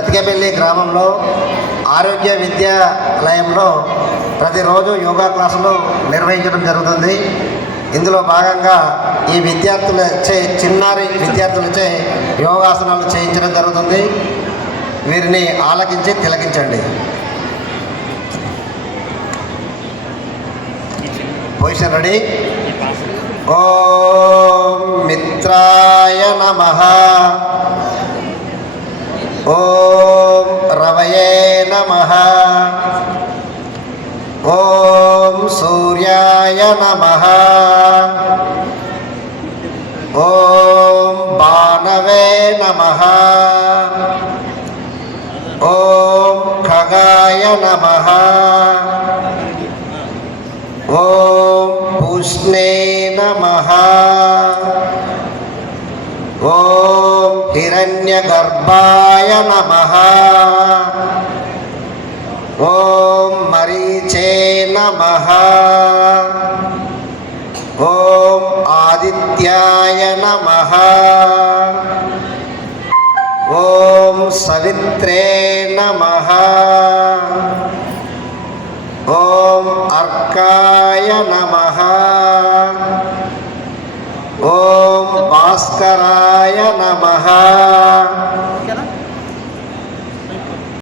బతికేపల్లి గ్రామంలో ఆరోగ్య విద్యాలయంలో ప్రతిరోజు యోగా క్లాసులు నిర్వహించడం జరుగుతుంది. ఇందులో భాగంగా ఈ చిన్నారి విద్యార్థులచే యోగాసనాలు చేయించడం జరుగుతుంది. వీరిని ఆలకించి తిలకించండి. Position ready. ఓం మిత్రాయ నమః. ఓం రవయే నమః. ఓం సూర్యాయ నమః. ఓం భానవే నమః. ఓం ఖగాయ నమః. ఓం పూష్ణే నమః. ఓం హిరణ్యగర్భాయ నమః. ఓం మరీచే నమః. ఓం ఆదిత్యాయ నమః. ఓం సవిత్రే నమః. ఓం అర్కాయ నమః. ఓం భాస్కరాయ